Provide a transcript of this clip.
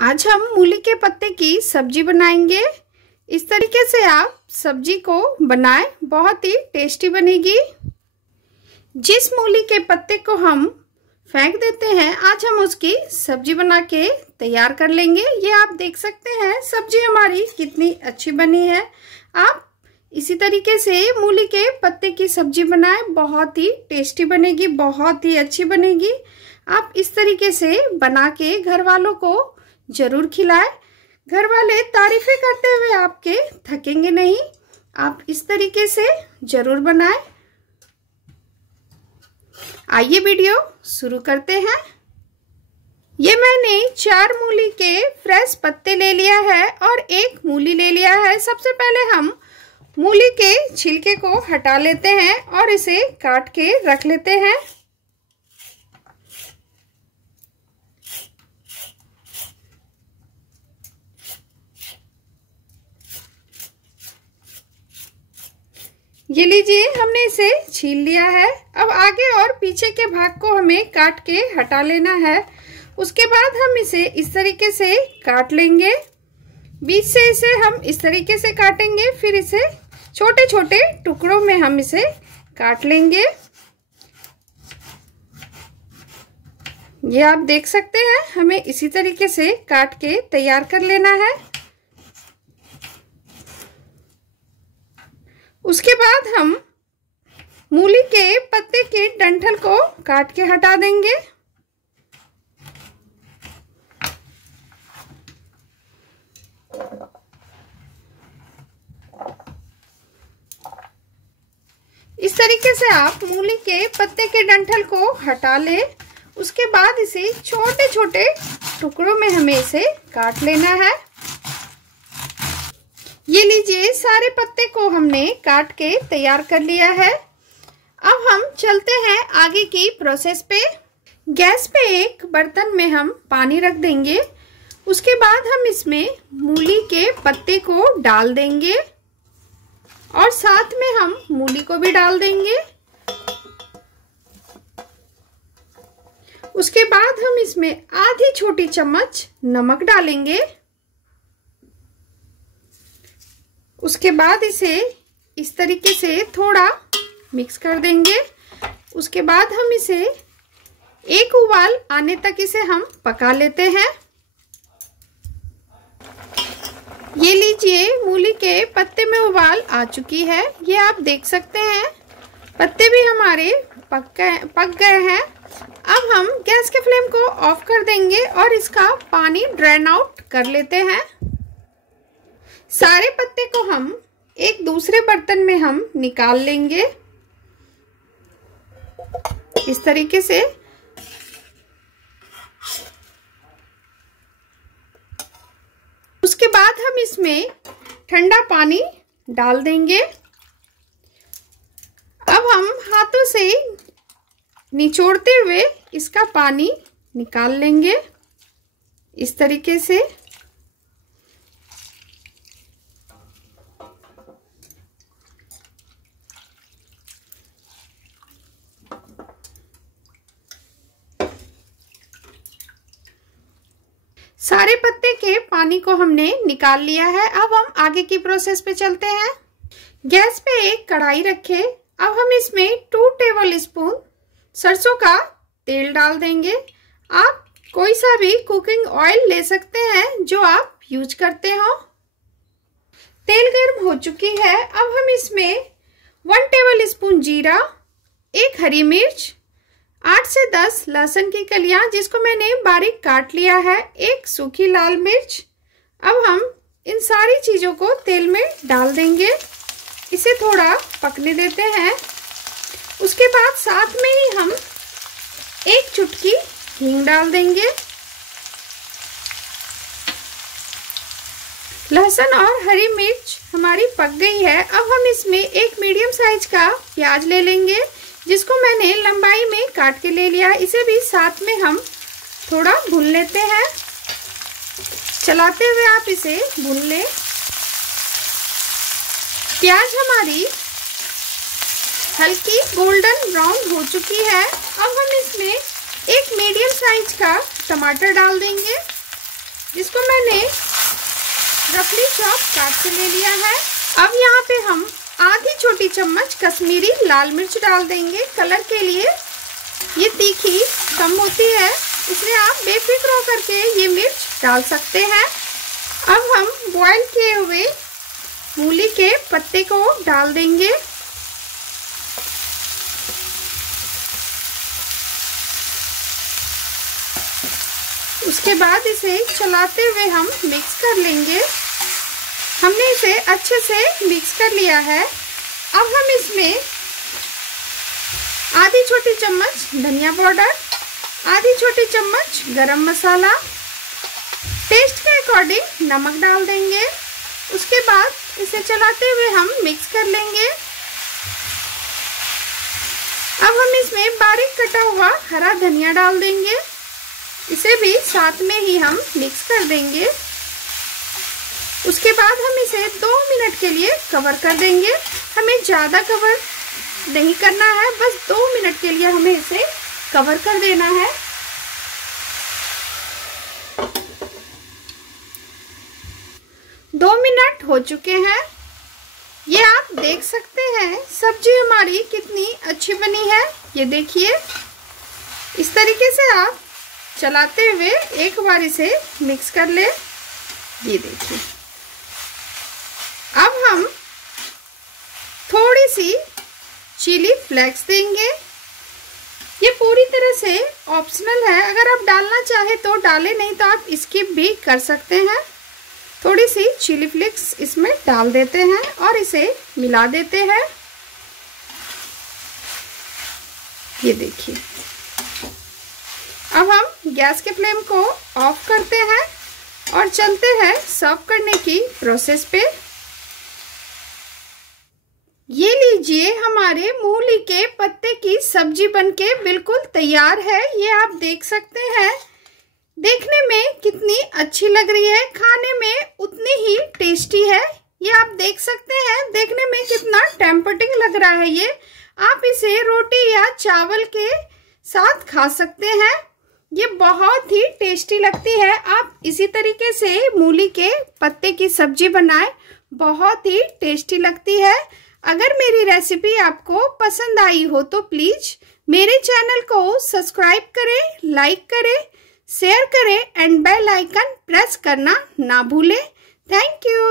आज हम मूली के पत्ते की सब्जी बनाएंगे। इस तरीके से आप सब्जी को बनाएं, बहुत ही टेस्टी बनेगी। जिस मूली के पत्ते को हम फेंक देते हैं, आज हम उसकी सब्जी बना के तैयार कर लेंगे। ये आप देख सकते हैं सब्जी हमारी कितनी अच्छी बनी है। आप इसी तरीके से मूली के पत्ते की सब्जी बनाएं, बहुत ही टेस्टी बनेगी, बहुत ही अच्छी बनेगी। आप इस तरीके से बना के घर वालों को जरूर खिलाएं। घर वाले तारीफें करते हुए आपके थकेंगे नहीं। आप इस तरीके से जरूर बनाएं। आइए वीडियो शुरू करते हैं। ये मैंने 4 मूली के फ्रेश पत्ते ले लिया है और 1 मूली ले लिया है। सबसे पहले हम मूली के छिलके को हटा लेते हैं और इसे काट के रख लेते हैं। ये लीजिए, हमने इसे छील लिया है। अब आगे और पीछे के भाग को हमें काट के हटा लेना है। उसके बाद हम इसे इस तरीके से काट लेंगे। बीच से इसे हम इस तरीके से काटेंगे, फिर इसे छोटे छोटे टुकड़ों में हम इसे काट लेंगे। ये आप देख सकते हैं, हमें इसी तरीके से काट के तैयार कर लेना है। उसके बाद हम मूली के पत्ते के डंठल को काट के हटा देंगे। इस तरीके से आप मूली के पत्ते के डंठल को हटा ले। उसके बाद इसे छोटे छोटे टुकड़ों में हमें इसे काट लेना है। ये लीजिए, सारे पत्ते को हमने काट के तैयार कर लिया है। अब हम चलते हैं आगे की प्रोसेस पे। गैस पे एक बर्तन में हम पानी रख देंगे। उसके बाद हम इसमें मूली के पत्ते को डाल देंगे और साथ में हम मूली को भी डाल देंगे। उसके बाद हम इसमें आधी छोटी चम्मच नमक डालेंगे। उसके बाद इसे इस तरीके से थोड़ा मिक्स कर देंगे। उसके बाद हम इसे एक उबाल आने तक इसे हम पका लेते हैं। ये लीजिए, मूली के पत्ते में उबाल आ चुकी है। ये आप देख सकते हैं, पत्ते भी हमारे पक गए हैं। अब हम गैस के फ्लेम को ऑफ कर देंगे और इसका पानी ड्रेन आउट कर लेते हैं। सारे पत्ते को हम एक दूसरे बर्तन में हम निकाल लेंगे इस तरीके से। उसके बाद हम इसमें ठंडा पानी डाल देंगे। अब हम हाथों से निचोड़ते हुए इसका पानी निकाल लेंगे इस तरीके से। सारे पत्ते के पानी को हमने निकाल लिया है। अब हम आगे की प्रोसेस पे चलते हैं। गैस पे एक कढ़ाई रखें। अब हम इसमें 2 टेबल स्पून सरसों का तेल डाल देंगे। आप कोई सा भी कुकिंग ऑयल ले सकते हैं जो आप यूज करते हो। तेल गर्म हो चुकी है। अब हम इसमें 1 टेबल स्पून जीरा, 1 हरी मिर्च, 8 से 10 लहसुन की कलियां जिसको मैंने बारीक काट लिया है, 1 सूखी लाल मिर्च। अब हम इन सारी चीजों को तेल में डाल देंगे। इसे थोड़ा पकने देते हैं। उसके बाद साथ में ही हम 1 चुटकी हींग डाल देंगे। लहसुन और हरी मिर्च हमारी पक गई है। अब हम इसमें एक मीडियम साइज का प्याज ले लेंगे जिसको मैंने लंबाई में काट के ले लिया। इसे भी साथ में हम थोड़ा भून लेते हैं। चलाते हुए आप इसे भून लें। प्याज हमारी हल्की गोल्डन ब्राउन हो चुकी है। अब हम इसमें एक मीडियम साइज का टमाटर डाल देंगे। जिसको मैंने रफली चॉप काट के ले लिया है। अब यहाँ पे हम आधी छोटी चम्मच कश्मीरी लाल मिर्च डाल देंगे कलर के लिए। ये तीखी कम होती है, इसलिए आप बेफिक्र होकर के ये मिर्च डाल सकते हैं। अब हम बॉईल किए हुए मूली के पत्ते को डाल देंगे। उसके बाद इसे चलाते हुए हम मिक्स कर लेंगे। हमने इसे अच्छे से मिक्स कर लिया है। अब हम इसमें आधी छोटी चम्मच धनिया पाउडर, आधी छोटी चम्मच गरम मसाला, टेस्ट के अकॉर्डिंग नमक डाल देंगे। उसके बाद इसे चलाते हुए हम मिक्स कर लेंगे। अब हम इसमें बारीक कटा हुआ हरा धनिया डाल देंगे। इसे भी साथ में ही हम मिक्स कर देंगे। उसके बाद हम इसे 2 मिनट के लिए कवर कर देंगे। हमें ज़्यादा कवर नहीं करना है, बस 2 मिनट के लिए हमें इसे कवर कर देना है। दो मिनट हो चुके हैं। ये आप देख सकते हैं सब्जी हमारी कितनी अच्छी बनी है। ये देखिए, इस तरीके से आप चलाते हुए एक बार इसे मिक्स कर ले। ये देखिए, अब हम थोड़ी सी चिली फ्लेक्स देंगे। ये पूरी तरह से ऑप्शनल है, अगर आप डालना चाहे तो डालें, नहीं तो आप स्किप भी कर सकते हैं। थोड़ी सी चिली फ्लेक्स इसमें डाल देते हैं और इसे मिला देते हैं। ये देखिए, अब हम गैस के फ्लेम को ऑफ करते हैं और चलते हैं सर्व करने की प्रोसेस पे। ये लीजिए, हमारे मूली के पत्ते की सब्जी बनके बिल्कुल तैयार है। ये आप देख सकते हैं, देखने में कितनी अच्छी लग रही है, खाने में उतनी ही टेस्टी है। ये आप देख सकते हैं, देखने में कितना टेम्पटिंग लग रहा है। ये आप इसे रोटी या चावल के साथ खा सकते हैं। ये बहुत ही टेस्टी लगती है। आप इसी तरीके से मूली के पत्ते की सब्जी बनाएं, बहुत ही टेस्टी लगती है। अगर मेरी रेसिपी आपको पसंद आई हो तो प्लीज मेरे चैनल को सब्सक्राइब करें, लाइक करें, शेयर करें एंड बेल आइकन प्रेस करना ना भूलें। Thank you.